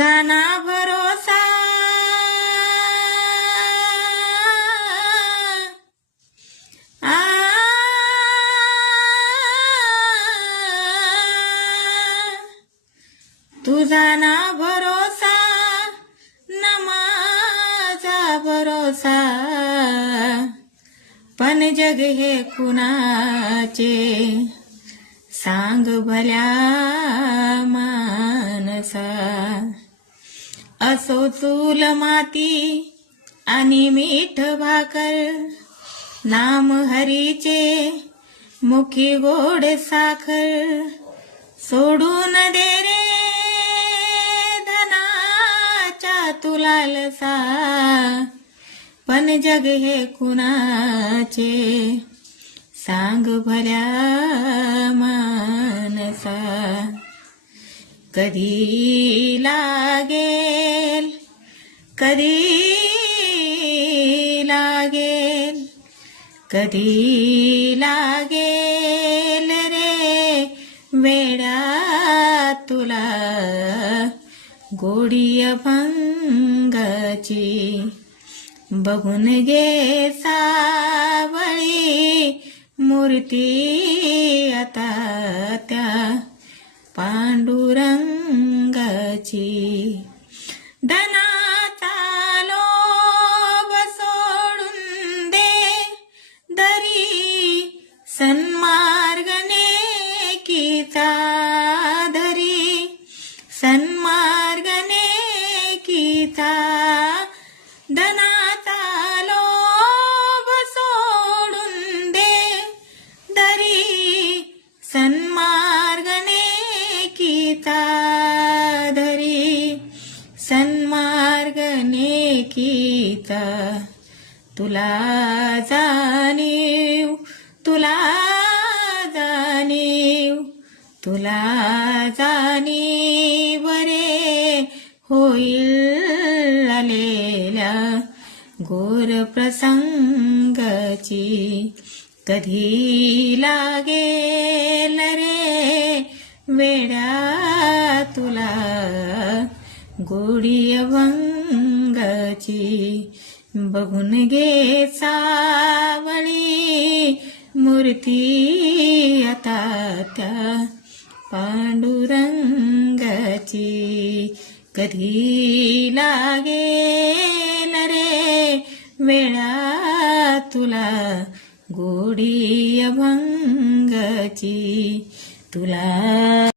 तुझा ना भरोसा आ तुझा ना भरोसा न माझा भरोसा पण जग हे कुणाचे सांग भल्या मानसा असो चूल माती आणि मीठ भाकर नाम हरीचे मुखी गोड साखर सोडून दे रे धनाच्या तुलालसा पण जग हे कुणाचे सांग भल्या मानसा कधी लागेल कधी लागेल कधी लागेल रे वेडा तुला गोडी अभंगाची बघून घे सावळी मूर्ती आता त्या पांडुरंगाची धनाचा लोभ सोडून दे दरी सन्मार्गने कीचा धरी सन्मार्गने कीचा धनाचा लोभ सोडून दे दरी सन्मार्गने कीचा धरी सन्मार्गने कीचा तुला जाणीव तुला जाणीव तुला जाणीव रे होईल आलेल्या घोर प्रसंगाची कधी लागेल रे वेडा तुला गोडी अभंगाची बघून घे सावळी मूर्ती आता त्या पांडुरंगाची कधी लागेल रे वेळा तुला गोडी अभंगाची तुला